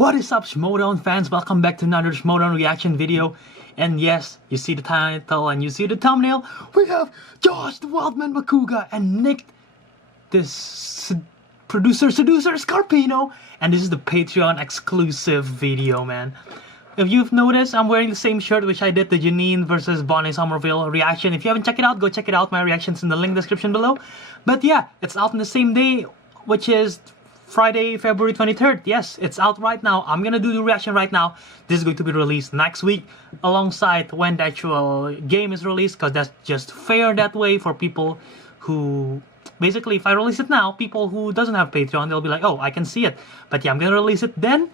What is up, Schmoedown fans? Welcome back to another Schmoedown reaction video. And yes, you see the title and you see the thumbnail. We have Josh the Wildman Macuga and Nick, this producer seducer Scarpino. And this is the Patreon exclusive video, man. If you've noticed, I'm wearing the same shirt which I did the Janine versus Bonnie Somerville reaction. If you haven't checked it out, go check it out. My reaction's in the link description below. But yeah, it's out on the same day, which is Friday, February 23rd. Yes, it's out right now. I'm gonna do the reaction right now. This is going to be released next week alongside when the actual game is released, because that's just fair that way for people who... Basically, if I release it now, people who doesn't have Patreon, they'll be like, oh, I can see it. But yeah, I'm gonna release it then.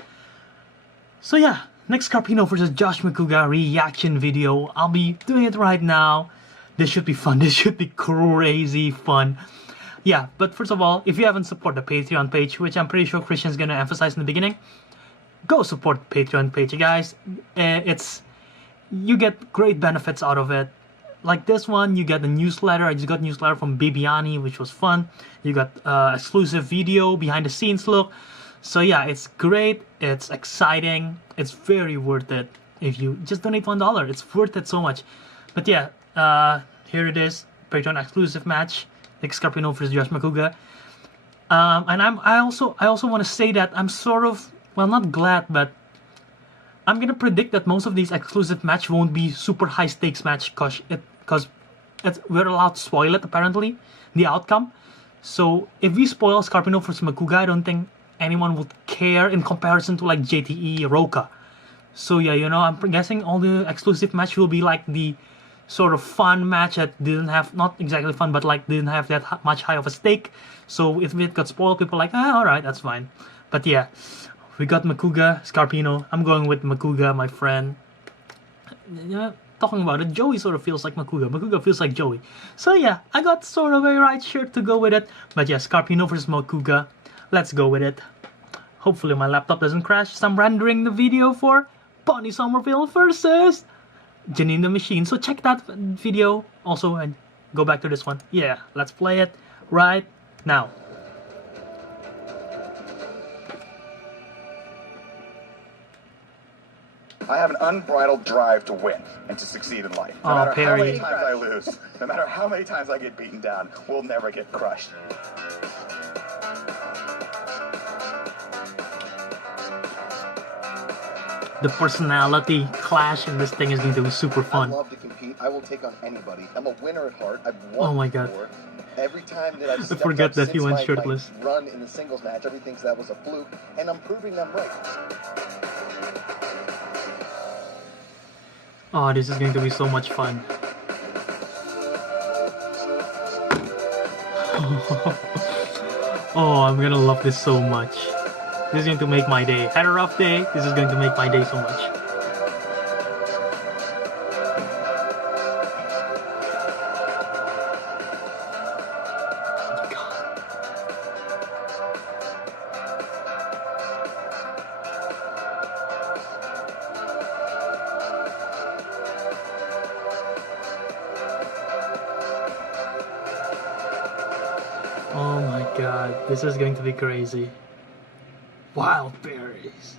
So yeah, next Scarpino versus Josh Macuga reaction video. I'll be doing it right now. This should be fun. This should be crazy fun. Yeah, but first of all, if you haven't supported the Patreon page, which I'm pretty sure Christian's gonna emphasize in the beginning, go support the Patreon page, guys. You get great benefits out of it. Like this one, you get the newsletter. I just got a newsletter from Bibiani, which was fun. You got exclusive video, behind the scenes look. So yeah, it's great. It's exciting. It's very worth it. If you just donate $1, it's worth it so much. But yeah, here it is, Patreon exclusive match. Nick Scarpino versus Josh Macuga. And I also want to say that I'm sort of, well, not glad, but I'm gonna predict that most of these exclusive match won't be super high stakes match, because we're allowed to spoil it apparently, the outcome. So if we spoil Scarpino versus Macuga, I don't think anyone would care in comparison to like JTE Roca. So yeah, you know, I'm guessing all the exclusive match will be like the sort of fun match that didn't have, not exactly fun, but like didn't have that much high of a stake. So if it got spoiled, people are like, ah, alright, that's fine. But yeah, we got Macuga, Scarpino. I'm going with Macuga, my friend. Yeah, talking about it, Joey sort of feels like Macuga. Macuga feels like Joey. So yeah, I got sort of a right shirt to go with it. But yeah, Scarpino versus Macuga. Let's go with it. Hopefully my laptop doesn't crash. So I'm rendering the video for Bonnie Somerville versus Janine the Machine. So check that video also and go back to this one. Yeah, let's play it right now. I have an unbridled drive to win and to succeed in life. No matter how many times I lose, no matter how many times I get beaten down, we'll never get crushed. The personality clash in this thing is going to be super fun. I love to compete. I will take on anybody. I'm a winner at heart. I've won oh my before. God. Every time that I've stepped I forget that he went shirtless. My run in the singles match, everybody thinks that was a fluke, and I'm proving them right. Oh, this is going to be so much fun. Oh, I'm gonna love this so much. This is going to make my day. Had a rough day, this is going to make my day so much. Oh my god, this is going to be crazy. Wild berries.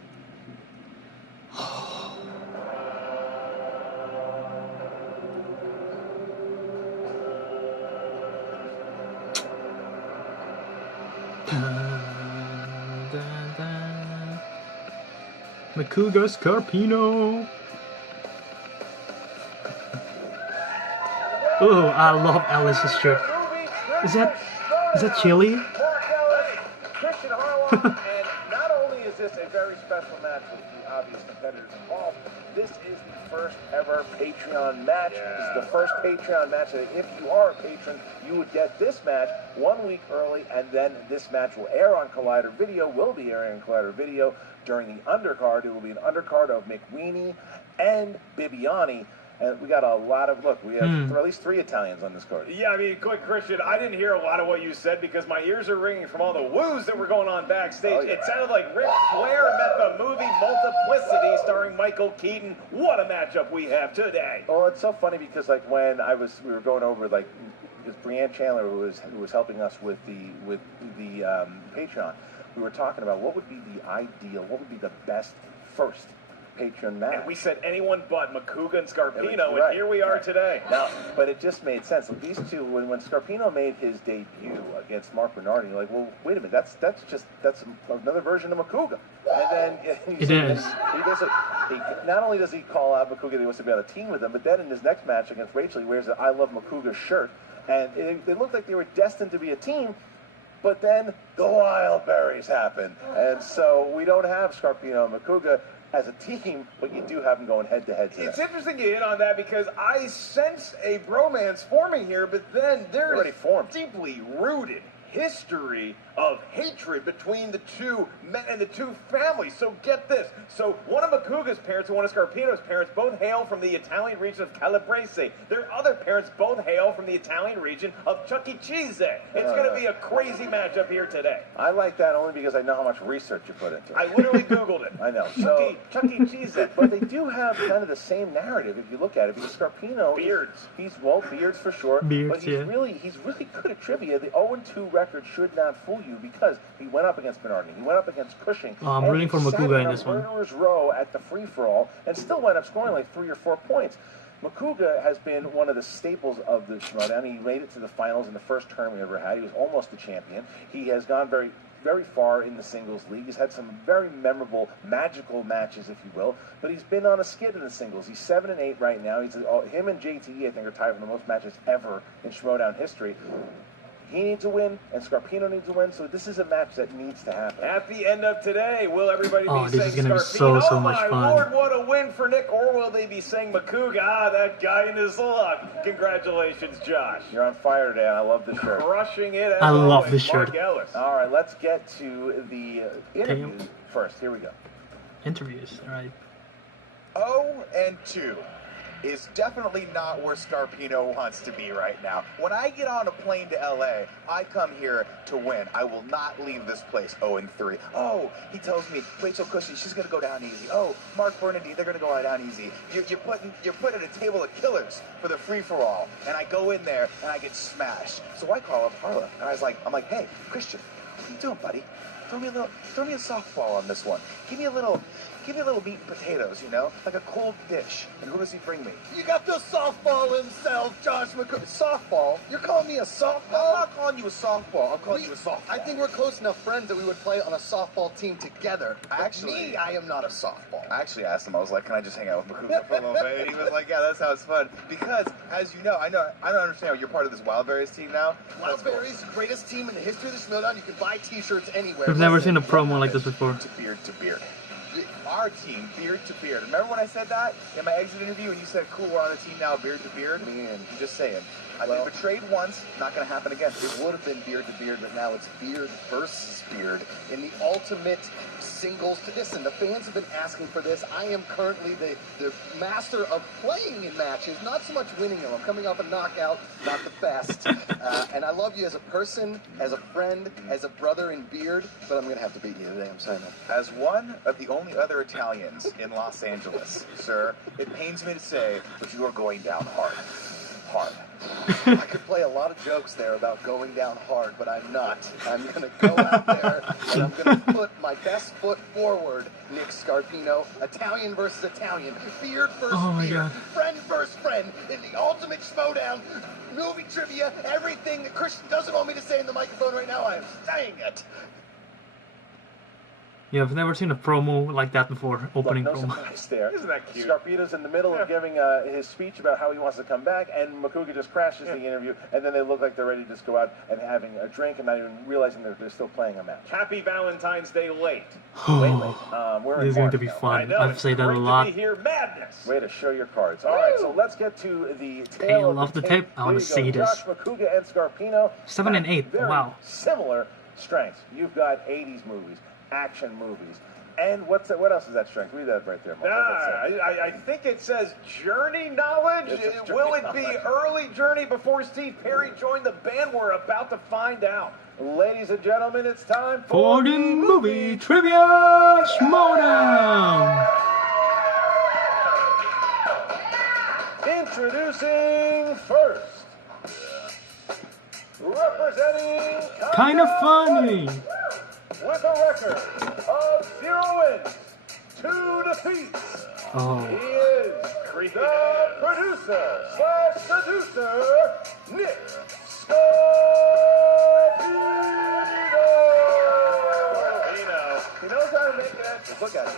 Macuga Scarpino. Oh, I love Alice's shirt. Is that chili? And not only is this a very special match with the obvious competitors involved, this is the first ever Patreon match. This is the first Patreon match that if you are a patron, you would get this match 1 week early, and then this match will air on Collider Video, will be airing on Collider Video during the undercard. It will be an undercard of McWeenie and Bibiani. And we got a lot of, look, we have at least 3 Italians on this card. Yeah, I mean, quick, Christian, I didn't hear a lot of what you said because my ears are ringing from all the woos that were going on backstage. Oh, yeah. It sounded like Ric Flair met the movie Multiplicity starring Michael Keaton. What a matchup we have today. Oh, it's so funny because, like, when we were going over, like, it's Brianne Chandler who was helping us with the Patreon. we were talking about what would be the ideal, what would be the best first Patreon match. And we said anyone but Macuga and Scarpino, Right. and here we are today. Now, but it just made sense. Like these two, when Scarpino made his debut against Mark Bernardini, you're like, well, wait a minute, that's another version of Macuga. And then It is. Not only does he call out Macuga that he wants to be on a team with him, but then in his next match against Rachel, he wears an I Love Macuga shirt, and they looked like they were destined to be a team. But then the Wildberries happen, and so we don't have Scarpino and Macuga as a team, but you do have them going head-to-head today. It's interesting you hit on that because I sense a bromance forming here, but then there's Already formed. deeply rooted history of hatred between the two men and the two families. So get this. So one of Macuga's parents and one of Scarpino's parents both hail from the Italian region of Calabrese. Their other parents both hail from the Italian region of Chuck E. Cheese. It's going to be a crazy matchup here today. I like that only because I know how much research you put into it. I literally Googled it. I know. So Chuck E. Cheese. but they do have kind of the same narrative if you look at it, because Scarpino Beards. He's beards for sure. Beards, but yeah. he's really good at trivia. The 0-2 record should not fool you because he went up against Bernardini, he went up against Cushing. I'm rooting for Macuga in this one. Murderer's row at the free-for-all and still wound up scoring like 3 or 4 points. Macuga has been one of the staples of the Schmoedown. He made it to the finals in the first term we ever had. He was almost the champion. He has gone very, very far in the singles league. He's had some very memorable, magical matches, if you will. But he's been on a skid in the singles. He's 7-8 right now. Him and JTE, I think, are tied for the most matches ever in Schmoedown history. He needs a win, and Scarpino needs a win, so this is a match that needs to happen. At the end of today, will everybody Oh, be this saying is gonna be Scarpino? so much Oh fun. my Lord, what a win for Nick! Or will they be saying Macuga? Ah, that guy in his luck. Congratulations, Josh. You're on fire today, and I love the shirt. Crushing it. As I love always. this shirt. Mark Ellis. All right, let's get to the interviews first. Here we go. Interviews, all right. 0-2 is definitely not where Scarpino wants to be right now. When I get on a plane to LA, I come here to win. I will not leave this place 0-3. Oh, he tells me Rachel Cushing, she's gonna go down easy. Oh, Mark Bernardini, they're gonna go down easy. You're putting a table of killers for the free-for-all, and I go in there and I get smashed. So I call up Harlow, and I'm like, hey, Christian, what are you doing, buddy? Throw me a softball on this one. Give me a little meat and potatoes, you know, like a cold dish. And who does he bring me? You got the softball himself, Josh McCoy. Softball? You're calling me a softball? I'm not calling you a softball. I'm calling you a softball. I think we're close enough friends that we would play on a softball team together. But Actually- I am not a softball. I actually asked him, I was like, can I just hang out with Macuga for a little bit? And he was like, yeah, that sounds fun. Because, as you know, I don't understand, you're part of this Wildberries team now. That's cool. Wildberries, greatest team in the history of the Schmoedown. You can buy t-shirts anywhere. We've never seen a promo like this before. To beard to beard. Our team, beard to beard. Remember when I said that in my exit interview and you said, cool, we're on the team now, beard to beard? Man, I'm just saying. I've been betrayed once, not going to happen again. It would have been beard to beard, but now it's beard versus beard in the ultimate singles. Listen, the fans have been asking for this. I am currently the master of playing in matches, not so much winning them. I'm coming off a knockout, not the best. And I love you as a person, as a friend, as a brother in beard, but I'm going to have to beat you today. I'm sorry, man. As one of the only other Italians in Los Angeles, sir, it pains me to say, but you are going down hard. Hard. I could play a lot of jokes there about going down hard, but I'm not. I'm going to go out there and I'm going to put my best foot forward, Nick Scarpino. Italian versus Italian. Beard versus Oh my beard. God. Friend versus friend. In the ultimate Schmoedown. Movie trivia. Everything that Christian doesn't want me to say in the microphone right now, I am saying it. Yeah, I've never seen a promo like that before. Opening No promo. surprise there. Isn't that cute? Scarpino's in the middle of giving his speech about how he wants to come back, and Macuga just crashes the interview, and then they look like they're ready to just go out and having a drink and not even realizing that they're still playing a match. Happy Valentine's Day late. We're in This is going to March be now. I fun. know. I've it's said that a great lot. To be here. Madness. Way to show your cards. All right, so let's get to the Tail of the tape. I wanna There you see go. this. Josh Macuga and Scarpino. 7 and 8. Very Wow. similar strengths. You've got 80s movies, action movies. And what else is that strength? Read that right there, Mark. What's that say? I think it says journey knowledge. It's a Will journey it be knowledge. early journey before Steve Perry joined the band? We're about to find out. Ladies and gentlemen, it's time For the movie trivia Schmoedown. Introducing first, representing Kind of funny. with a record of 0 wins, 2 defeats. Oh. He is the producer / seducer, Nick Scarpino. He knows how to make it. Just look at him.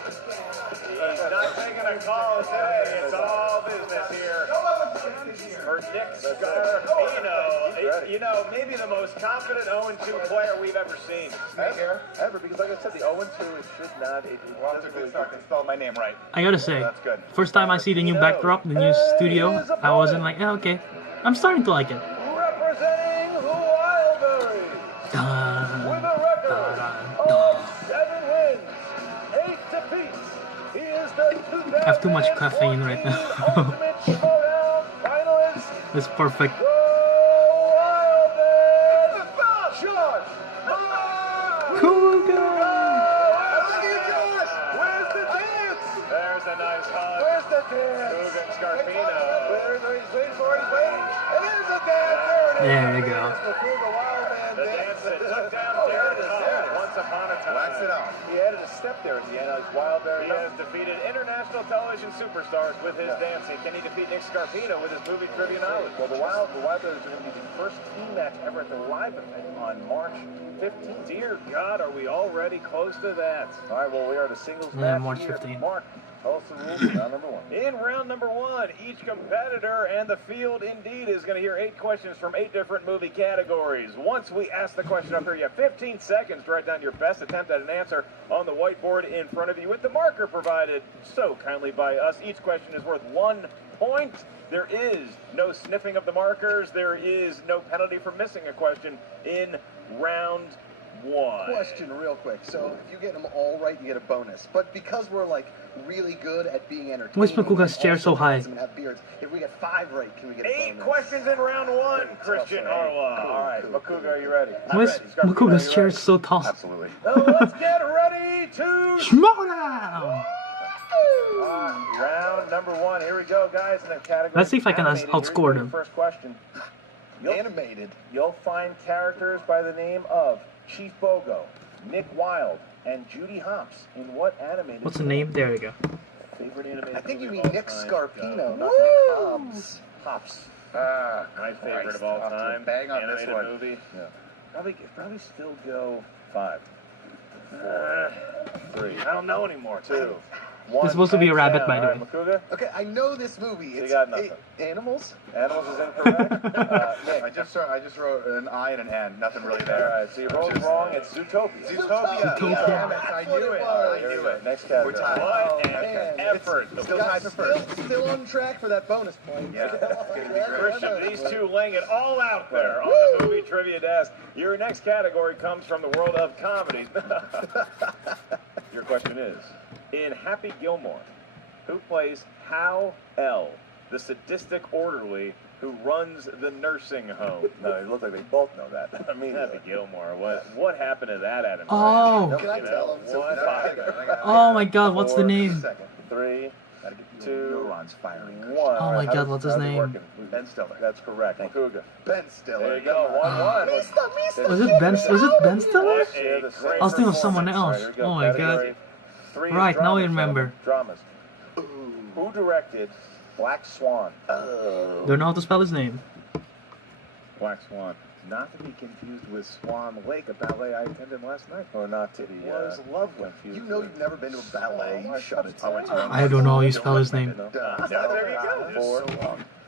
He's not taking a call today. It's all business here. For Nick Scarpino. You know, maybe the most confident 0-2 player we've ever seen. Ever, because like I said, the 0-2, it should not. Well, that's a good start. Can spell my name right. I gotta say, That's good. first time I see the new backdrop, the new studio, I wasn't like, yeah, okay. I'm starting to like it. Representing the Wildberries. With a record of 7 wins, 8 defeats. He is the 2018 I have too much caffeine right now. Ultimate Schmoedown finalist. It's perfect. The Wildberries. Josh Macuga! Where's the dance? There's a nice hug. Where's the dance? Macuga and Scarpino. He's waiting for it. He's waiting. And there's the dance. There you go. Macuga Wildman The dance that took down Darren Hall once upon a time. Wax it out. He added a step there at the end. Like Wildberry. He has defeated international television superstars with his dancing. Can he defeat Nick Scarpino with his movie trivia knowledge? Well, the Wildberries are going to be the first team match ever at the live event on March 15th. Dear God, are we already close to that? All right, well, we are the singles Yeah, match March here. 15th. Mark, tell us the rules of round number 1. In round number 1, each competitor and the field indeed is going to hear 8 questions from 8 different movie categories. Once we ask the question up here, you have 15 seconds to write down your best attempt at an answer on the whiteboard in front of you with the marker provided so kindly by us. Each question is worth 1 point. There is no sniffing of the markers. There is no penalty for missing a question in round 1. Question real quick. So if you get them all right, you get a bonus. But because we're like really good at being entertaining, Why is Macuga's chair so high? and have beards, if we get 5 right, can we get a 8 bonus? questions in round 1, Christian Harlow. All right, Macuga, are you ready? Why is Macuga's chair so tall? Absolutely. So let's get ready to Schmoedown! round number 1. Here we go, guys. In the category Let's see if I can animated, outscore here we go, them. First question. Animated. You'll find characters by the name of Chief Bogo, Nick Wilde, and Judy Hopps in what animated? What's the name? There you go. favorite animated? I think you movie mean of all Nick time? Scarpino, not Woo! Nick Hobbs. Hopps. My favorite of all Off to a time. bang on this animated one. movie. Probably still go 5. 3. I don't know anymore. 2. It's supposed to be a rabbit, by the way. Macuga, Okay, I know this movie. You It's got nothing. Animals? Animals is incorrect. Nick. I just wrote an I and an N. Nothing really All there. right, so you rolled wrong. It's Zootopia. Zootopia. Zootopia. Damn it, I knew it. I Here we knew go. it. Next category. We're tied. What an man. effort. Still tied for first. Still on track for that bonus point. Yeah, it's gonna be great. Christian, these two laying it all out there on the movie trivia desk. Your next category comes from the world of comedy. Your question is, in Happy Gilmore, who plays Hal L., the sadistic orderly who runs the nursing home? No, it looks like they both know that. I mean, Happy Gilmore. What happened to that Adam? Oh! Can I You tell know, him? what? Oh my god, what's the 4, name? 3, Gotta get the 2, neurons firing. 1. Oh my God, what's his name? Ben Stiller. That's correct. Macuga. Ben Stiller. There you go. 1-1. Was it Ben Stiller? What a Share the great I was thinking of performance. someone else. All right, here we go. Oh my god. Category 3 is Right, now I dramas, remember. gentlemen. Dramas. Who directed Black Swan? Don't know how to spell his name. Black Swan. Not to be confused with Swan Lake, a ballet I attended last night. Or not to the Was love went You know you've never been to a ballet. You shut it. I went to one. I don't know how you spell his name. There you go. 4,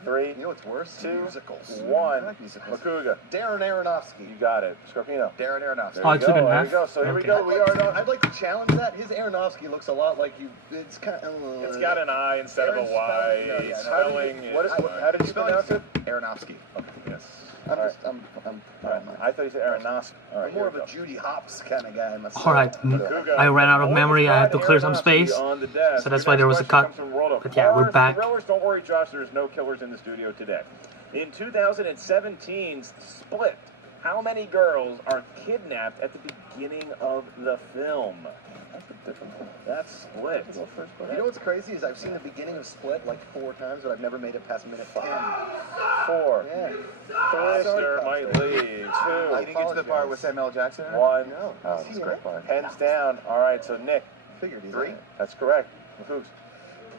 3, You know what's worse? 2, Musicals. 1. I like musicals. Macuga. Darren Aronofsky. You got it. Scarpino. Darren Aronofsky. There Oh, you it's go. with an There F? you go. So here we Okay. go. We are not. I'd like to challenge that. His Aronofsky looks a lot like you. It's kind of. It's got an I instead of a Y. No, yeah, no. Spelling is How did you pronounce it? Aronofsky. Yes. I'm All just. I'm All right. I thought you said Aronofsky. All right. I'm more here of we a go. Judy Hopps kind of guy myself. Alright, Macuga. I ran out of memory, I had to clear some Aronofsky space. on the desk. So that's Your why there next was a question cut. comes from World of But yeah, we're Horrors, back. Thrillers. Don't worry, Josh, there's no killers in the studio today. In 2017's Split, How many girls are kidnapped at the beginning of the film? That's a different one. That's Split. That's the first one. You know what's crazy is I've seen the beginning of Split like 4 times, but I've never made it past minute 10. 4. Yeah. Foster might lead. You 2. didn't get to the part with Samuel L. Jackson? in it? 1. No. Oh, Is that's he a in great it? part. Pens down. All right, so Nick. Figured he's 3? in it. That's correct. Macoogs.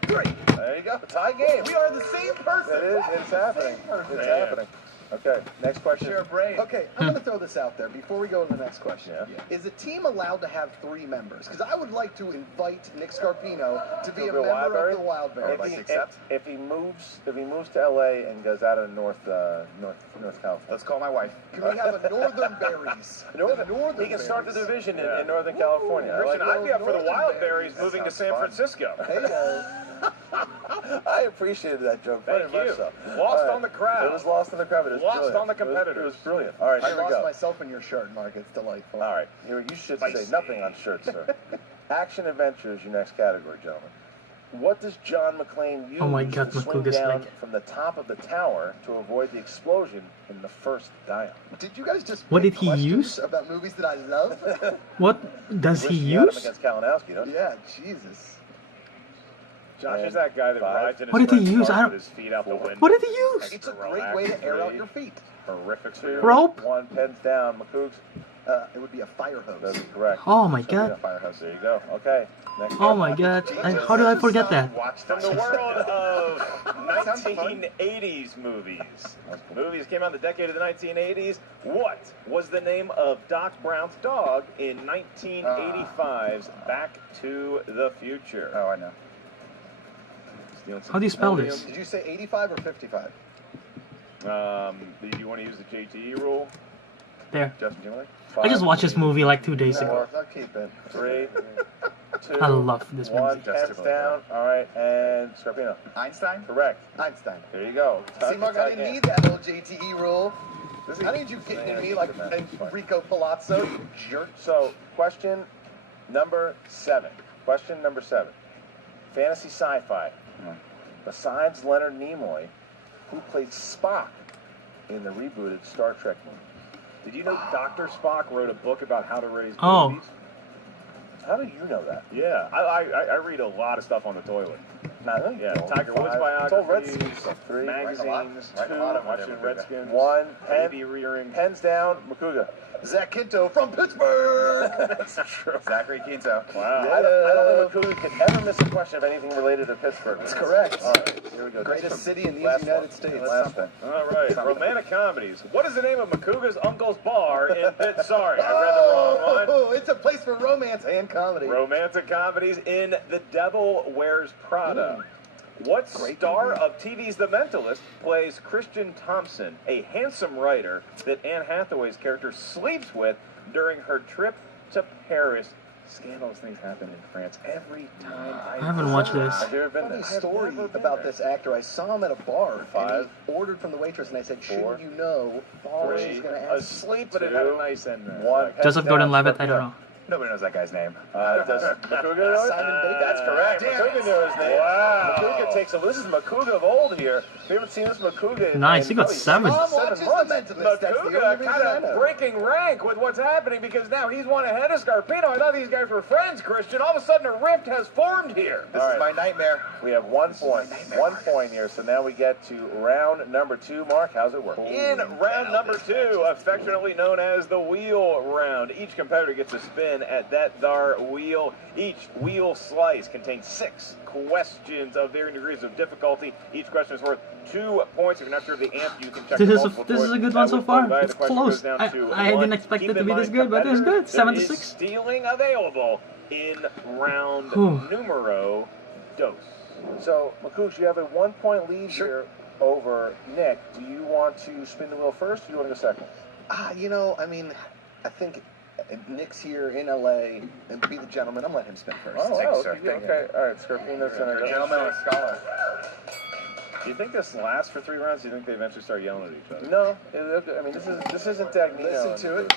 3. There you go. Tie game. We are the same person. It is. It's happening. It's happening. Okay, next question. Share a brain. Okay, I'm going to throw this out there before we go to the next question. Yeah. Is a team allowed to have 3 members? Because I would like to invite Nick Scarpino to be a To the member of the Or Wildberries. like accept? If he moves to LA and goes out of North California. Let's call my wife. Can we have a Northern Berries? Northern, The he can start the Berries. division Yeah. in Northern California. I like Christian, I'd be up for the Northern Wild Berries. Berries moving to That San sounds fun. Francisco. Hey, I appreciated that joke very Thank much you. so. Lost All right. on the crowd. It was lost on the crowd. But it was Lost brilliant. on the competitors. It was brilliant. All right, I here we lost go. myself in your shirt, Mark. It's delightful. All right, you should say Spicy. nothing on shirts, sir. Action adventure is your next category, gentlemen. What does John McClane use Oh my God, to swing Macuga's down leg. from the top of the tower to avoid the explosion in the first dial? Did you guys just What pick did he questions use? about movies that I love? What does he Wish you had him use? against Kalinowski, don't you? Yeah, Jesus. Josh is that guy that 5. rides in his What did he friend's use? car I don't- with his feet out the window. What did he use? It's a great way to air out your feet. Horrific. 2, Rope? 1, pens down. Macoogs, It would be a fire that hose. would be correct. Oh my So we got God. Firehouse. There you go. Okay. Next Oh up. my God. How did I forget that? Watch From the world of 1980s movies. Movies came out in the decade of the 1980s. What was the name of Doc Brown's dog in 1985's Back to the Future? Oh, I know. How do you spell this? Did you say 85 or 55? Do you want to use the JTE rule? There. Justin Timberlake. I just watched this movie like 2 days ago. 4, I'll keep it. 3, 2, I love this 1, movie. pens down. All right, and Scarpino. Einstein? Correct. Einstein. There you go. See, Mark, I didn't need that old JTE rule. I need you getting in me like Enrico Palazzo, you jerk. So, question number 7. Question number 7. Fantasy sci-fi. Besides Leonard Nimoy, who played Spock in the rebooted Star Trek movie? Did you know Dr. Spock wrote a book about how to raise Oh. babies? How do you know that? Yeah, I read a lot of stuff on the toilet. Not Yeah, Tiger Woods It's all Red biographies, Seas. 3, magazines, Write a 2, lot of watching it. Redskins, 1, baby rearing. pens down. Macuga. Zach Quinto from Pittsburgh. That's true. Zachary Quinto. Wow. I don't think Macuga could ever miss a question of anything related to Pittsburgh. That's correct. All right, here we go. Greatest city in the Last United one. States. Last one. All right, romantic comedies. What is the name of Macuga's uncle's bar in Pitt? Sorry, I read the wrong one. Oh, it's a place for romance and comedy. Romantic comedies in The Devil Wears Prada. What Great star movie. of TV's The Mentalist plays Christian Thompson, a handsome writer that Anne Hathaway's character sleeps with during her trip to Paris? Scandalous things happen in France every time I haven't watched this. Have you ever been Funny there? story I've never been about there. this actor. I saw him at a bar 5, and he ordered from the waitress, and I said, 4, "Shouldn't you know what she's 3, going to ask?" Asleep, but it had a nice end. 1. Joseph Gordon-Levitt, I don't know. Nobody knows that guy's name. Does Macuga know it? Simon Baker. That's correct. Damn Macuga it. knew his name. Wow. Macuga takes a. This is Macuga of old here. Have you ever seen this Macuga? Nice, he got probably 7. Mom 7 watches The months. Mentalist. That's the only Macuga reason I kind know. of breaking rank with what's happening because now he's one ahead of Scarpino. I thought these guys were friends, Christian. All of a sudden a rift has formed here. This All is right. my nightmare. We have 1 point. 1 point here. So now we get to round number 2. Mark, how's it work? In round number 2, affectionately known as the wheel round, each competitor gets a spin at that thar wheel. Each wheel slice contains 6 questions of varying degrees of difficulty. Each question is worth 2 points. If you're not sure of the answer, you can check This the is multiple this is choice. a good one so Which far. by It's the question close. goes down to I didn't 1. expect Keep it to in be mind, this good, but it's good. competitors, 7 to there is 6. stealing available in round Whew. numero dos. So, Macuga, you have a 1 point lead here over Nick. Do you want to spin the wheel first or do you want to go second? You know, I mean, I think Nick's here in LA, and be the gentleman. I'm letting him spin first. Oh, Thank you, wow. sir. Okay. All right, Scarpino's going to You're a go. gentleman and a scholar. Do you think this lasts for 3 rounds? Do you think they eventually start yelling at each other? No, I mean this isn't Dagnino. Listen to it.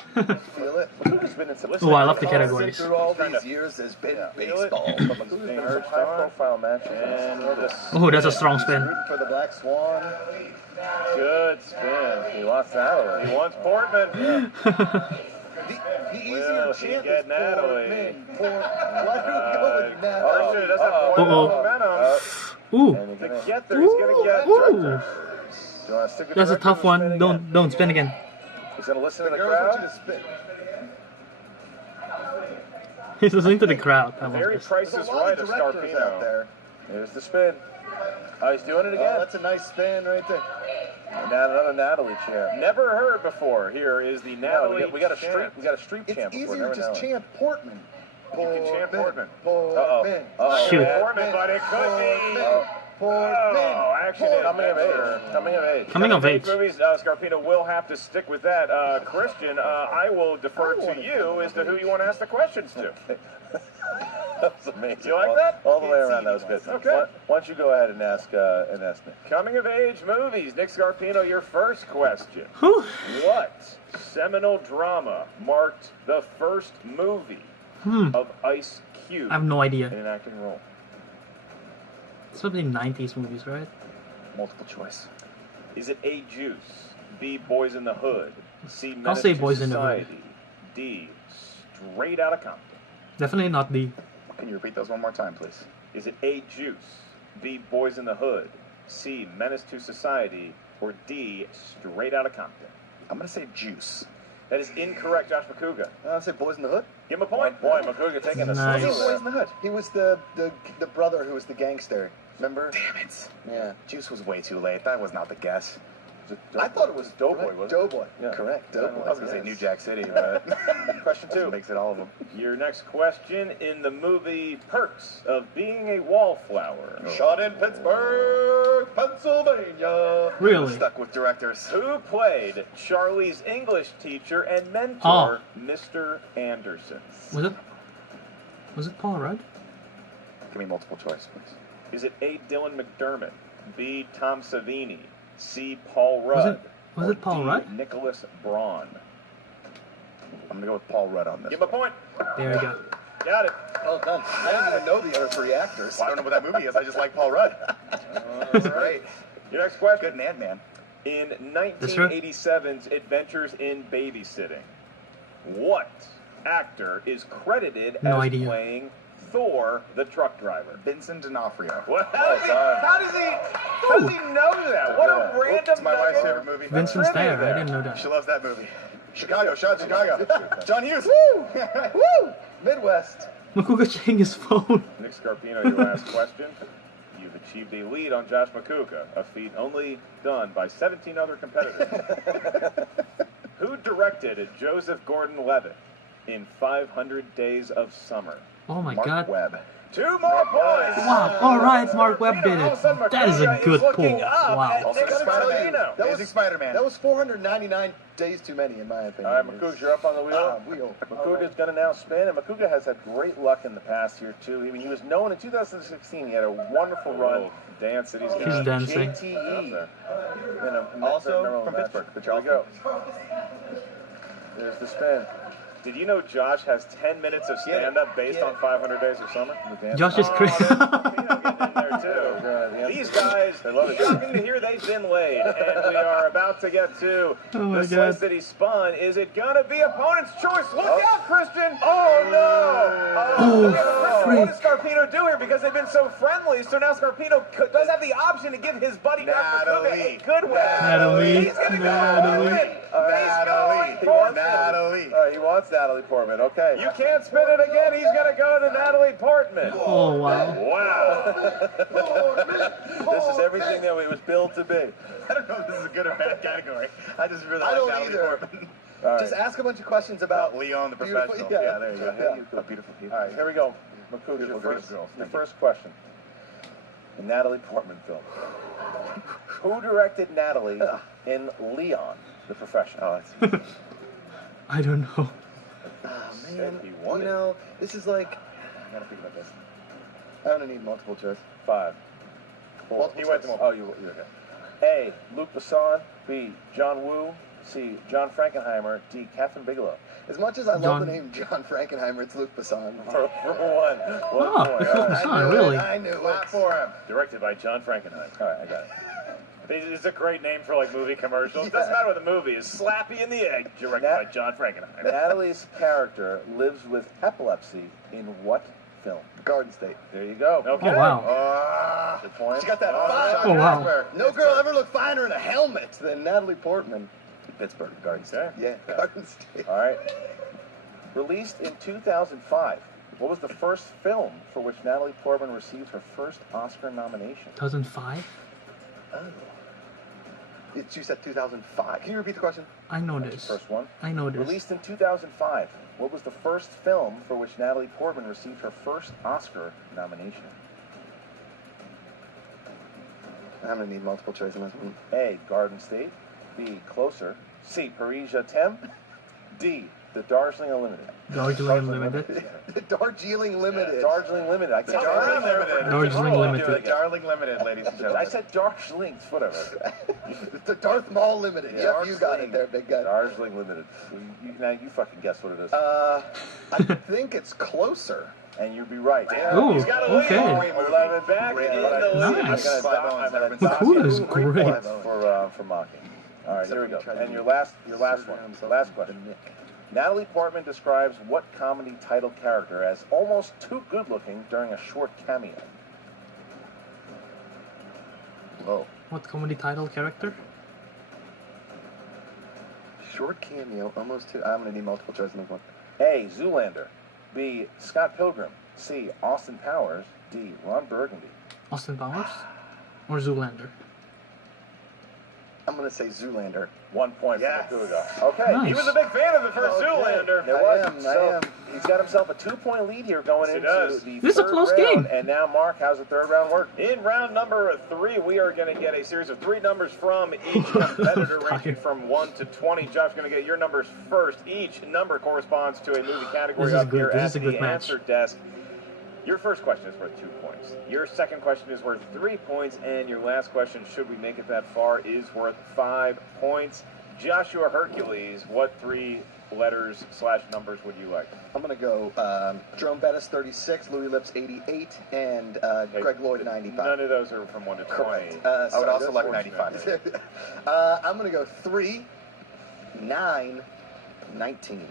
Feel it. Macuga's been in some. Oh, I love the Constant categories. through all these years has been baseball. Macuga's been in some high-profile matches. And Oh, that's a strong spin. Rooting for the Black Swan. good spin. He wants Natalie. He wants Portman. The easier Will he chant get is Natalie? Why do we go with Natalie? Christian doesn't have point Uh-oh. momentum. Ooh. And To you're gonna, get there, he's gonna get. Ooh. do you want to stick with That's a the tough record or one. spin again? Don't spin again. He's gonna listen to the Girls want you crowd. to spit. He's listening to the crowd. I love Very this. Price There's is a lot Right of of directors out Scarpino. there. There's the spin. Oh, he's doing it Oh, again. that's a nice spin right there. And now another Natalie chant. Never heard before. Here is the No, Natalie. we got a chant. street. We got a street It's chant. before, easier never to just Natalie. chant Portman. You can chant Portman. Portman. Uh-oh. Shoot. Portman, but it could be. Portman. Oh, action Coming of adventure. age. Coming of age. Coming of age. Movies, Scarpino will have to stick with that. Christian, I will defer to you as to who you want to ask the questions to. That was amazing. You like that? All the way around, that was good. Okay. Why don't you go ahead and ask Nick? Coming of age movies. Nick Scarpino, your first question. Whew. What seminal drama marked the first movie of Ice Cube I have no in idea. an acting role? It's probably 90s movies, right? Multiple choice. Is it A, Juice, B, Boys in the Hood, C, I'll Menace say to Boys in the Hood. Society, D, Straight Outta Compton? Definitely not the. Can you repeat those one more time, please? Is it A, Juice, B, Boys in the Hood, C, Menace to Society, or D, Straight Outta Compton? I'm gonna say Juice. That is incorrect, Josh Macuga. I'll say Boys in the Hood. Give him a point. Boy, Macuga taking a Nice. He swing was there. Boys in the Hood. He was the brother who was the gangster. Remember? Damn it. Yeah. Juice was way too late. That was not the guess. I thought it was Doughboy, wasn't it? Doughboy. Yeah. Correct. I Doughboy. was gonna say yes. New Jack City, but Question 2. makes it all of them. Your next question in the movie Perks of Being a Wallflower. Shot in Pittsburgh, Pennsylvania. Really? Stuck with directors. Who played Charlie's English teacher and mentor, Mr. Anderson? Was it Paul Rudd? Give me multiple choice, please. Is it A, Dylan McDermott, B, Tom Savini, C, Paul Rudd, was or it Paul D, Rudd? Nicholas Braun? I'm gonna go with Paul Rudd on this. Give him a point. There we go. Got it. Well done. I didn't even know the other 3 actors. Well, I don't know what that movie is. I just like Paul Rudd. That's great. Your next question. Good in Ant-Man. In That's right. 1987's Adventures in Babysitting, what actor is credited No as idea. playing Thor, the truck driver? Vincent D'Onofrio. What? How does he know that? What a random It's my wife's nugget. favorite movie. Vincent's trivia there. I didn't know that. She loves that movie. Chicago, shot Chicago. John Hughes. Woo! Midwest. Macuga checking his phone. Nick Scarpino, your last question. You've achieved a lead on Josh Macuga, a feat only done by 17 other competitors. Who directed Joseph Gordon-Levitt in 500 Days of Summer? Oh my Mark god. Webb. 2 more points. Wow. Alright, Mark Webb did All of a sudden, it. That is a Macuga good looking pull. up Wow. at Also Nick Spider-Man. Scarpino. Amazing Spider-Man. That was 499 days too many, in my opinion. All right, Macuga, you're up on the wheel. Wheel. Macuga's going to now spin, and Macuga has had great luck in the past year, too. I mean, he was known in 2016. He had a wonderful run. Dance that he's He's got. dancing. JTE. Also from Pittsburgh, but Here we go. There's the spin. Did you know Josh has 10 minutes of stand-up based on 500 Days of Summer? Josh is crazy. Scarpino getting in there, too. These guys, shocking to hear they've been laid. And we are about to get to Oh my the slice God. that he spun. Is it going to be opponent's choice? Look out, Christian! Oh, no! Oh, Christian, what does Scarpino do here? Because they've been so friendly, so now Scarpino does have the option to give his buddy Natalie. a good win. Natalie. He's going to go Natalie. for it. He's Natalie. going for it. Natalie. All right, he wants Natalie Portman. Okay. You can't spin it again. He's going to go to Natalie Portman. Oh wow. Wow. This is everything that it was built to be. I don't know if this is a good or bad category. I just really I like don't Natalie either. Portman. All right. Just ask a bunch of questions about Leon the beautiful- professional. yeah. Yeah, there you go. Yeah. You go, beautiful people. All right, here we go. Macuga, Beautiful girls. your Thank first question. The Natalie Portman film. Who directed Natalie in Leon, the Professional? Oh, that's I don't know. Oh, Said man. he You won it. know, this is like, I gotta think about this. I don't need multiple choice. 5, He went to Oh, you're okay. A. Luc Besson. B. John Woo. C. John Frankenheimer. D. Catherine Bigelow. As much as I love John- the name John Frankenheimer, it's Luc Besson. For one. One Oh, point. Luc All right. Besson, really? I knew Clap it. for him. Directed by John Frankenheimer. All right, I got it. It's a great name for like movie commercials. Doesn't matter what the movie is. Slappy in the Egg, directed by John Frankenheimer. Natalie's character lives with epilepsy in what film? Garden State. There you go. Okay. Oh, wow. Good point. She got that Oh, fire. Oh, wow. No girl ever looked finer in a helmet than Natalie Portman. Pittsburgh, Garden State. Okay. Yeah, Garden State. All right. Released in 2005, what was the first film for which Natalie Portman received her first Oscar nomination? 2005? Oh. You said 2005. Can you repeat the question? I know this. First one. I know this. Released in 2005, what was the first film for which Natalie Portman received her first Oscar nomination? I'm gonna need multiple choice on this one. A. Garden State. B. Closer. C. Parisia Tem. D. The Darjeeling Unlimited. Darjeeling Unlimited. The Darjeeling Limited. Darjeeling Limited. I said Darjeeling Limited. Darjeeling The Limited. Darling Limited, ladies and gentlemen. I said Darjeeling, whatever. The Darth Maul Limited. Yeah, Yep, you got Darjeeling. it there, big guy. Darjeeling Limited. Now you fucking guess what it is. I think it's Closer. And you'd be right. Ooh, He's got a lead. okay. 11 back in the lead. Nice. I'm gonna Macuga is dock you great. points for mocking. All right, here we go. And your last one. Last question. Natalie Portman describes what comedy title character as almost too good-looking during a short cameo? Whoa. What comedy title character? Short cameo, almost two. I'm gonna need multiple choice on this one. A. Zoolander. B. Scott Pilgrim. C. Austin Powers. D. Ron Burgundy. Austin Powers? Or Zoolander? I'm gonna say Zoolander. 1 point Yes. for Macuga. Okay. Nice. He was a big fan of the first Zoolander. There I was. am. So he's got himself a 2-point lead here going Yes, he into does. the This is a third close round. game. And now, Mark, how's the third round work? In round number 3, we are going to get a series of 3 numbers from each competitor, ranging from 1 to 20. Jeff's going to get your numbers first. Each number corresponds to a movie category This is up good. here This at is a the good match. answer desk. Your first question is worth 2 points. Your second question is worth 3 points, and your last question, should we make it that far, is worth 5 points. Joshua Hercules, what 3 letters / numbers would you like? I'm gonna go Jerome Bettis 36, Louis Lips 88, and Greg Lloyd 95. None of those are from 1 to 20. Correct. I would Sorry, also that's like fortunate. 95. I'm gonna go 3, 9, 19.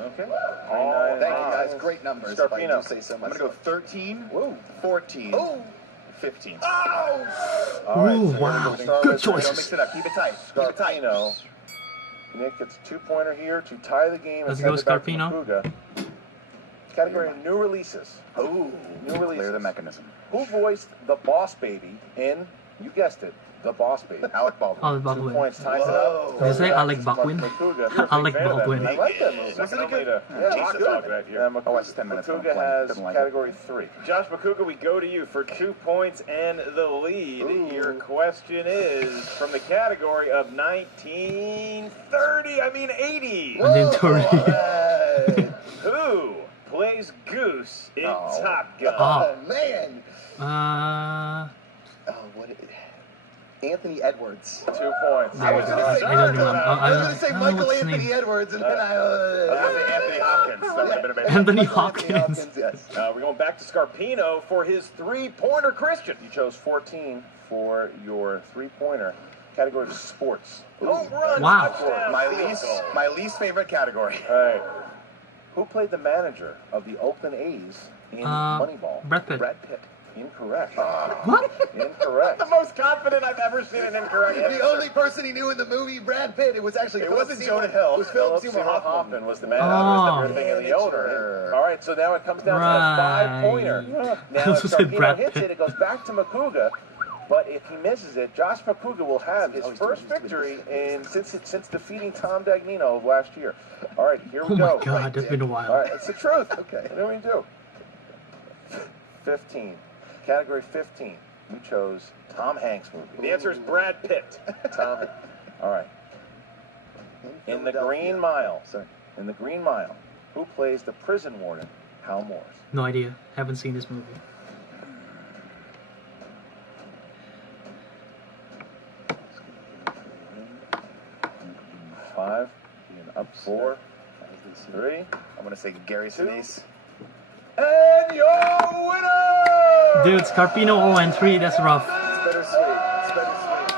Okay. Thank you guys. Great numbers. If I Scarpino. do say so I'm going to myself. go 13, Whoa. 14, Oh. 15. Oh. All right, Ooh, so wow. we're gonna start Good with Don't choices. mix it up. Keep it tight. Keep it tight. Scarpino. Nick gets a 2-pointer here to tie the game. Let's and go, send it back to Scarpino. Macuga. Category new releases. Oh, New releases. clear the mechanism. Who voiced the Boss Baby in, you guessed it, The Boss Baby? Alec Baldwin. Alec 2 Baldwin. points, ties it Whoa. up. Did you say Alec Baldwin? Macuga, you're a big Alec fan of that Baldwin. movie. I like that movie. Wasn't it good? good? Yeah, Yeah, rock it's dog good. right here. Yeah, I watched 10 minutes on a Macuga plane. has Didn't like it. category 3. Josh Macuga, we go to you for 2 points and the lead. Ooh. Your question is from the category of 80. And then Tori. Alright. Who plays Goose in Oh. Top Gun? Oh man. Uh, What? Anthony Edwards. 2 points. there we go. gonna say I don't remember. I was gonna say Michael what's his Anthony name? Edwards, and then I was going to say Anthony Hopkins. That would have been amazing. Anthony Michael Hopkins. Yes. We're going back to Scarpino for his 3-pointer. Christian. You chose 14 for your 3-pointer. Category of sports. Home run. Wow. Touchdown. My least favorite category. All right. Who played the manager of the Oakland A's in Moneyball? Brad Pitt. Brad Pitt. Incorrect. What? Incorrect. The most confident I've ever seen an incorrect The answer. only person he knew in the movie, Brad Pitt. It was actually. It Philip wasn't Seymour- Jonah Hill. It was Philip Philip Seymour Seymour Hoffman. Hoffman was the manager Oh. of the thing and the owner. Amateur. All right, so now it comes down to Right. a 5-pointer. Now, I if also said Scarpino Brad hits Pitt. it, it goes back to Macuga. But if he misses it, Josh Macuga will have his first victory since defeating Tom Dagnino of last year. All right, here we Oh go. my god, that's been a All while. right, it's the truth. Okay. What do we do? 15. Category 15. You chose Tom Hanks movie. The answer is Brad Pitt. Tom. All right. In the Green Mile. Sorry. In the Green Mile, who plays the prison warden, Hal Morris? No idea. Haven't seen this movie. 5, and up 4, 3. I'm going to say Gary Sinise. And your winner! Dude, Scarpino 0-3, that's rough. It's bittersweet. It's bittersweet.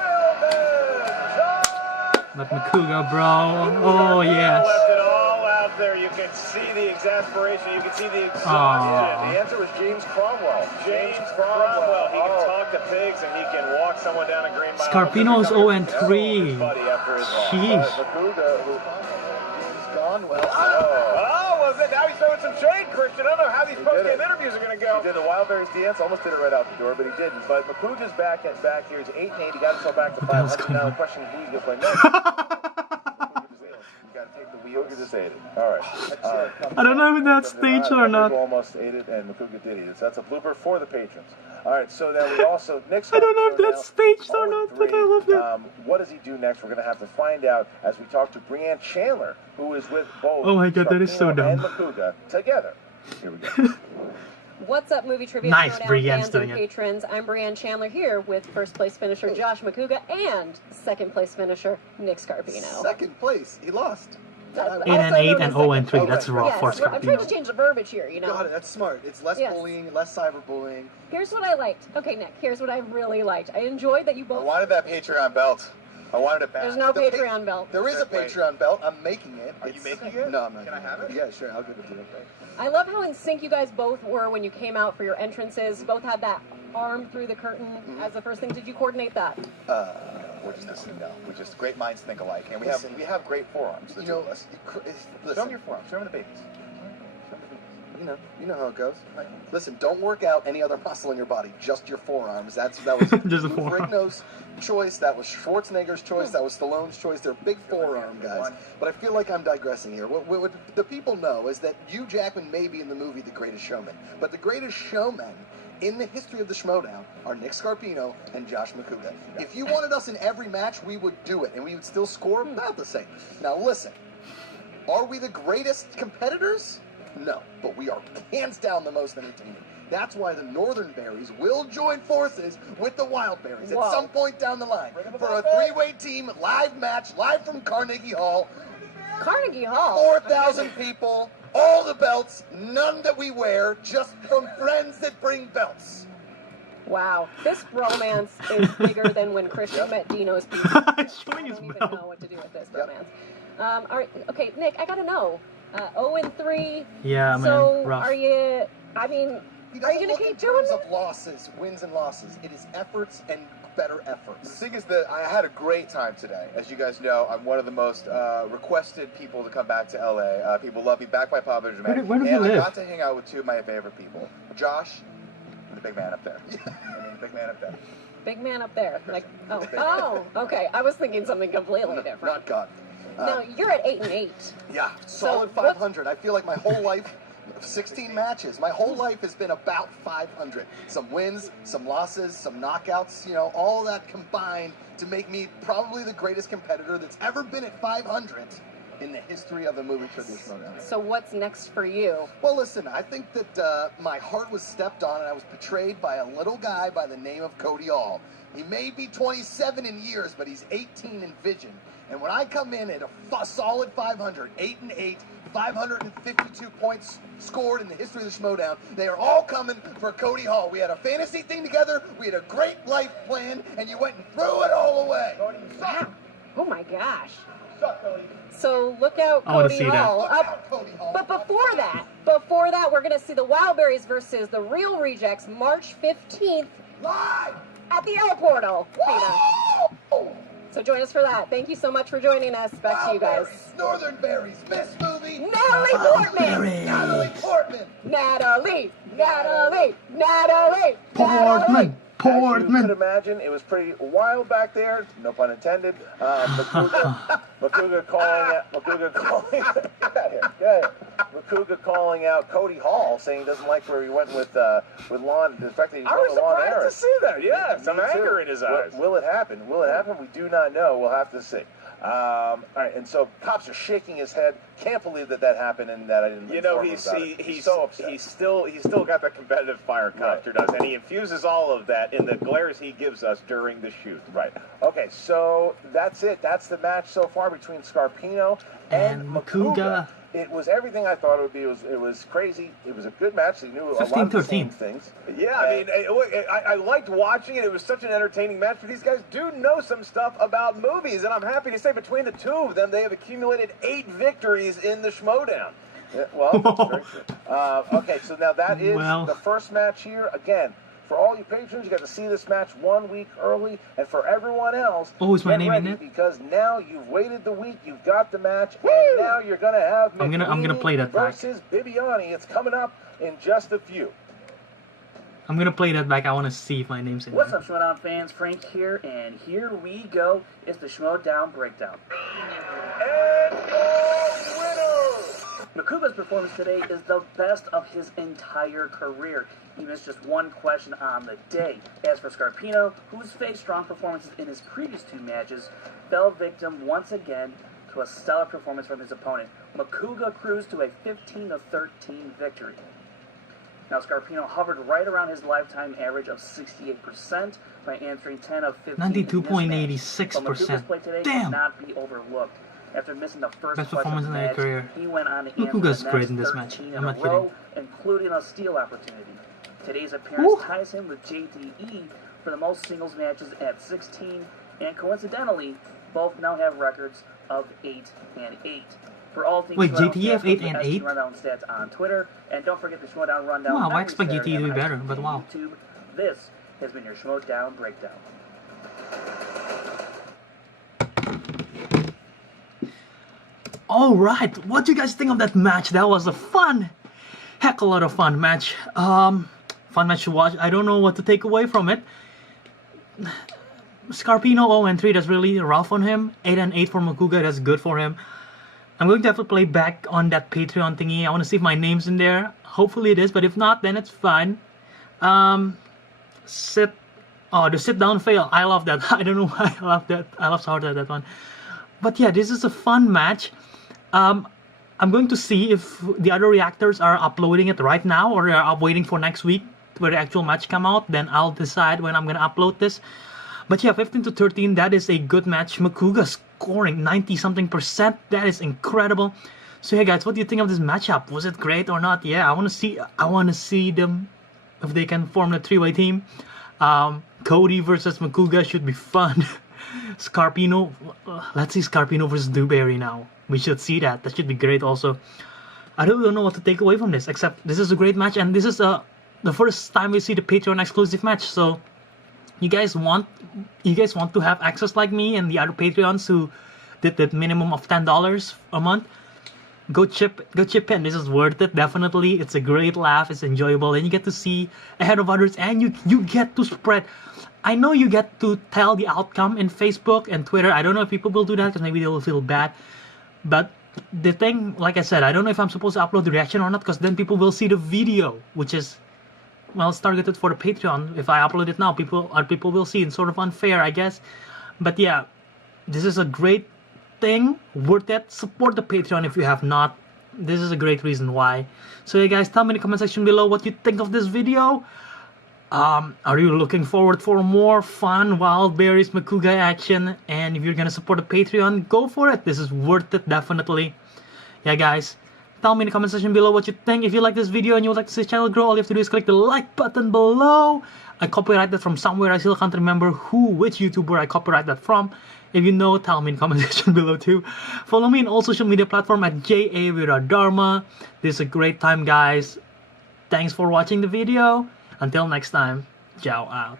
But Macuga, bro. Oh, yes. Left it all out there. You can see the exasperation. You can see the exhaustion. The answer was James Cromwell. James Cromwell. He can talk to pigs and he can walk someone down a green mile. Scarpino's 0-3. Sheesh. Macuga, who He's gone well. Oh, was it? Now he's throwing some shade, Christian. I don't know how these post-game interviews are going to go. He did the Wildberries dance, almost did it right out the door, but he didn't. But Macuga's back here. He's 8-8. He got himself back to What the hell's 500. going Now on? the question is, who he's going to play next? You got to take the wheel. Macuga just ate it. All right. I don't know if that's staged or not. Almost ate it, and Macuga did eat it. So that's a blooper for the patrons. All right, so then we also next. I don't know if that's staged or not, but I love that. What does he do next? We're going to have to find out as we talk to Brianne Chandler, who is with both. Oh my God, that is so Scarpino dumb. And Macuga together. Here we go. What's up, Movie Trivia Nice, Showdown Brienne's fans doing and it. patrons? I'm Brianne Chandler here with first place finisher Josh Macuga and second place finisher Nick Scarpino. Second place. He lost. 8-8 and 0-3. That's rough Yes, for I'm trying to Scarpino. change the verbiage here, you know. Got it. That's smart. It's less Yes. bullying, less cyberbullying. Here's what I liked. Okay, Nick, here's what I really liked. I enjoyed that you I both... wanted that Patreon belt. I wanted it back. There's no The Patreon belt. There is a Wait. Patreon belt. I'm making it. Are you making it? No, I'm not. Can I gonna have it? Yeah, sure. I'll give it to you. I love how in sync you guys both were when you came out for your entrances. Both had that arm through the curtain as the first thing. Did you coordinate that? We're just no. We just great minds think alike, and we have great forearms. The You two know, of us. Show them listen. your forearms. Show them the babies. You know how it goes. Listen, don't work out any other muscle in your body, just your forearms. That was Just the forearm. Ferrigno's choice. That was Schwarzenegger's choice. That was Stallone's choice. They're big forearm guys. But I feel like I'm digressing here. What the people know is that Hugh Jackman may be in the movie The Greatest Showman, but the greatest showmen in the history of the Schmoedown are Nick Scarpino and Josh Macuga. If you wanted us in every match, we would do it, and we would still score about the same. Now listen, are we the greatest competitors? No, but we are hands down the most entertaining. That's why the Northern Berries will join forces with the Wild Berries at Wow. some point down the line for a three-way team live match, live from Carnegie Hall. Carnegie Hall. 4,000 people, all the belts, none that we wear, just from friends that bring belts. Wow, this romance is bigger than when Christian met Dino's Pizza. He's showing I his don't even belt. know what to do with this Yep. romance. All right, okay, Nick, I gotta know. 0-3. Yeah, man, So rough. are you? I mean, He are you doesn't gonna look in keep doing terms it? of losses, wins and losses. It is efforts and better The efforts. thing is that I had a great time today. As you guys know, I'm one of the most requested people to come back to LA. People love me, back by popular demand. Where do you and I live? got to hang out with two of my favorite people. Josh, and the big man up there. The big man up there. Big man up there. Like, oh, okay. I was thinking something completely different. Not God. No, you're at 8-8. Yeah, So solid what- 500. I feel like my whole life, 16 matches, my whole life has been about 500. Some wins, some losses, some knockouts, all that combined to make me probably the greatest competitor that's ever been at 500 in the history of the movie trivia Schmoedown. So what's next for you? Well, listen, I think that my heart was stepped on and I was betrayed by a little guy by the name of Cody Hall. He may be 27 in years, but he's 18 in vision. And when I come in at a solid 500, 8-8, 552 points scored in the history of the Schmoedown, they are all coming for Cody Hall. We had a fantasy thing together, we had a great life plan, and you went and threw it all away. Wow. Oh my gosh. So look out, I wanna Cody see that. Hall. Look out, Cody Hall. But before that, we're gonna see the Wildberries versus the Real Rejects March 15th Live! at the L Portal. Peter. Oh! So join us for that. Thank you so much for joining us. Back to you guys. Wildberries, Northern Berries, Miss Movie, Natalie Portman. Natalie Portman. Natalie. Portman. As you could Portman. imagine, it was pretty wild back there, no pun intended. Macuga calling out Cody Hall, saying he doesn't like where he went with Lon. The fact that he's I going was with Lon surprised to Harris. see that. Yeah, some Me anger too. in his eyes. Will it happen? Will it happen? We do not know. We'll have to see. All right, and so Cops are shaking his head. Can't believe that happened and that I didn't. You know, inform him about it. he's so upset. he's still got the competitive fire Copter does, and he infuses all of that in the glares he gives us during the shoot. Right. Okay, so that's it. That's the match so far between Scarpino and Macuga. It was everything I thought it would be. It was crazy. It was a good match. They knew a lot of the same things. Yeah, I mean, I liked watching it. It was such an entertaining match. But these guys do know some stuff about movies, and I'm happy to say between the two of them, they have accumulated 8 victories in the Schmoedown. Yeah, well, that's very true. Okay, so now that is the first match here. Again, for all you patrons, you got to see this match 1 week early, and for everyone else, is my name in it? Because now you've waited the week, you've got the match, and now you're gonna have I'm gonna play that back. versus Bibiani. It's coming up in just a few. I'm gonna play that back. I want to see if my name's in What's there. up, Schmoedown fans? Frank here, and here we go. It's the Schmoedown breakdown. And your winner! Macuga's performance today is the best of his entire career. He missed just one question on the day. As for Scarpino, who's faced strong performances in his previous 2 matches, fell victim once again to a stellar performance from his opponent. Macuga cruised to a 15-13 victory. Now, Scarpino hovered right around his lifetime average of 68% by answering 10 of 15. 92.86%. Macuga's play today cannot be overlooked. After missing the first best question of performance the in their match, career. he went on to answer Macuga's the great next in this match. 13 I'm in a not row, kidding. including a steal opportunity. Today's appearance ties him with JTE for the most singles matches at 16, and coincidentally, both now have records of 8-8. For all things Wait, Schmoedown, JTE have 8 and 8? Rundown stats on Twitter, and don't forget the Schmoedown Rundown. Wow, I every expect Saturday JTE to be on better, iTunes but and wow. YouTube. This has been your Schmoedown breakdown. Alright, what do you guys think of that match? That was a heck a lot of fun match. Fun match to watch. I don't know what to take away from it. Scarpino 0-3, that's really rough on him. 8-8 for Macuga, that's good for him. I'm going to have to play back on that Patreon thingy. I want to see if my name's in there. Hopefully it is, but if not, then it's fine. The sit down fail. I love that. I don't know why I love that. I love how that one. But yeah, this is a fun match. I'm going to see if the other reactors are uploading it right now or are waiting for next week where the actual match come out. Then I'll decide when I'm going to upload this. But yeah, 15-13, that is a good match. Macuga scoring 90-something%. That is incredible. So yeah, guys, what do you think of this matchup? Was it great or not? Yeah, I want to see them if they can form a 3-way team. Cody versus Macuga should be fun. Scarpino, let's see Scarpino versus Dewberry now. We should see that. That should be great also. I really don't know what to take away from this, except this is a great match, and this is the first time we see the Patreon exclusive match. So you guys want to have access like me and the other Patreons who did that minimum of $10 a month. Go chip in. This is worth it, definitely. It's a great laugh, it's enjoyable, and you get to see ahead of others, and you get to spread. I know you get to tell the outcome in Facebook and Twitter. I don't know if people will do that because maybe they will feel bad. But the thing, like I said, I don't know if I'm supposed to upload the reaction or not, because then people will see the video, which is, well, it's targeted for the Patreon. If I upload it now, people will see. It's sort of unfair, I guess. But yeah, this is a great thing, worth it. Support the Patreon if you have not. This is a great reason why. So yeah, guys, tell me in the comment section below what you think of this video. Are you looking forward for more fun Wild Berries Macuga action? And if you're gonna support the Patreon, go for it. This is worth it, definitely. Yeah, guys, tell me in the comment section below what you think. If you like this video and you would like to see the channel grow, all you have to do is click the like button below. I copyright that from somewhere. I still can't remember which YouTuber I copyright that from. If you know, tell me in the comment section below too. Follow me on all social media platforms at JAViraDharma. This is a great time, guys. Thanks for watching the video. Until next time, ciao out.